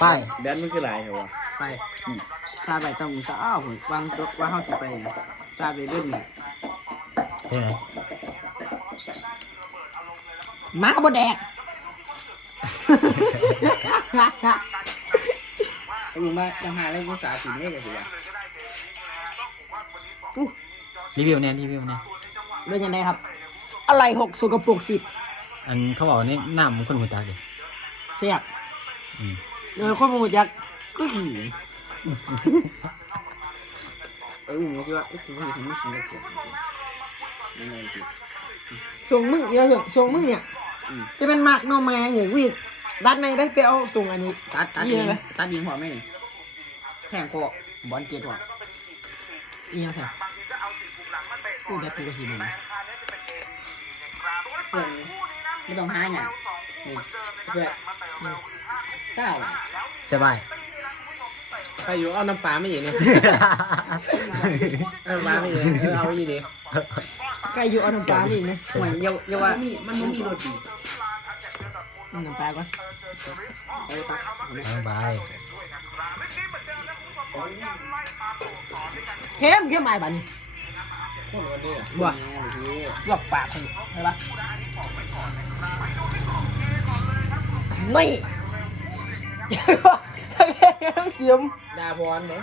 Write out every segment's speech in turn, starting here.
ไปแดนมันคือหลายเหรอวะไปซาไปต้องซาอ้าวผมวางตัวว่าเขาสิไปนะซาไปเล่นนี่เฮ้ยมาบ่แดกลุงมาจังหาอะไรภาษาสิเนี่ยกันสิวะรีวิวเนี่ยรีวิวเนี่ยเรื่องยังไงครับ อะไรหกสกปรกสิบอันเขาบอกว่านี่หน้ามันคนหัวตาเลยเสียบอืม เออคนมูยักก็ขี่เออมึงคิดว่าไอ้กูขี่ถึงมึงกินได้เสียนั่นเองสิส่งมึงเยอะเถอส่งมึงเนี่ย จะเป็นมากโนแมงหรือวิกดัดไหมได้ไปเอาส่งอันนี้ ตัดตัดนี่ยิงเลย ตัดยิงหัวไม่แทงโคบอลเกียร์หัวนี่ยังไงกูดัดกูก็สีมันไม่ต้องหาอย่างนี่เพื่อน เศร้าอะสบาย ใครอยู่เอาน้ำปลาไม่อยู่เนี่ยน้ำปลาไม่อยู่เออเอาไว้ดีใครอยู่เอาน้ำปลานี่นะห่วยเยาเยาว่ามันไม่มีรถดีเอาน้ำปลาก่อนเอาไปตักสบายเข้มเข้มไอ้บัดนโคตรวันเดียบัวแม่เลยพี่ลวกปากให้ใช่ปะนี่ ต้องเสียมดาพรเนาะ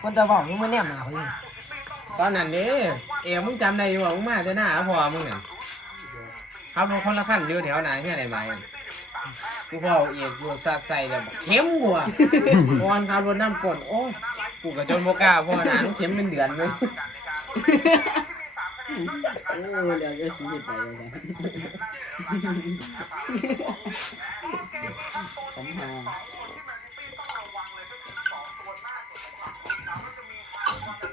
คนจะบอกมึงไม่แนมหนาเขาเลยตอนนั้นนี่เอ๋มึงจำได้อยู่ว่ามึงมาจะหน้าพอมึงน่ะครับคนละขั้นอยู่แถวไหนแค่ไหนไหมกูพอเอกกูซักใส่แบบเข้มกว่าพรครับรถน้ำกลโอ้กูกับจนโมกล้าพ่อหนาเข้มเป็นเดือนเลยโอ้เดี๋ยวจะสีไปเลย ผมหา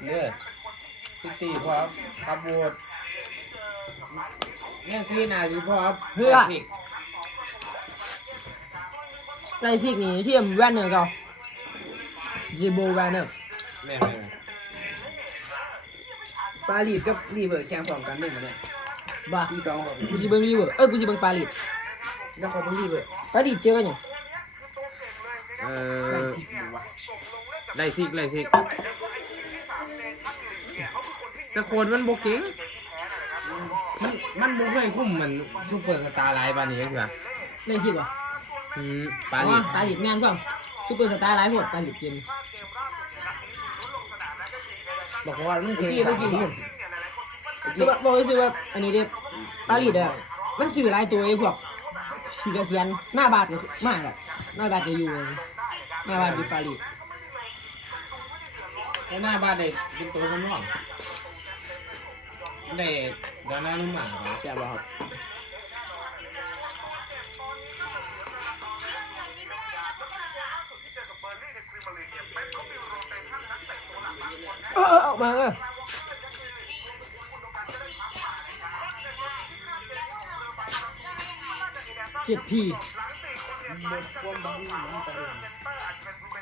เด้อซิตี้พอขับบูดเนี่ยซีน่าสิพอเพื่อสิไรซิกนี่เทียมแวนเนอร์เก่าจีโบแวนเนอร์แม่แม่ปาลีดกับรีเวิร์ดแข่งพร้อมกันได้ไหมเนี่ย บ้าปีสองผมกูจีเบิงรีเวอร์เออกูจีเบิงปาลิดแล้วเขาต้องรีเวิร์ดปาลิดเจอกันยังเอได้อสิบหรือวะได้ซิกได้ซิกแต่โคนมันโบเก่งมันมันโบเคยคุ้มมันซูเปอร์สตาร์ไลน์บานนี้คือไรซิกวะอืมปาปาลิลิดปาลิดแม่นก่อนซูเปอร์สตาร์ไลฟ์โหดปาลิดเกมบอกว่ามันเมื่เก่องกี้เมื่อกี้ทีม คือว่าบอกคือว่าอันนี้เด็ปาลิดอะมันสื่อหลายตัวไอ้พวกสีกาเซียนหน้าบาดก็มากอะหน้าบาดจะอยู่เลยหน้าบาดอยู่ปาลิดแล้วหน้าบ้านได้เป็นตัวสำรองได้ดานาลุ่มหมาครับใช่ป่ะครับเออเออออกมาเออ เจ็ดพีหมดความบังคับ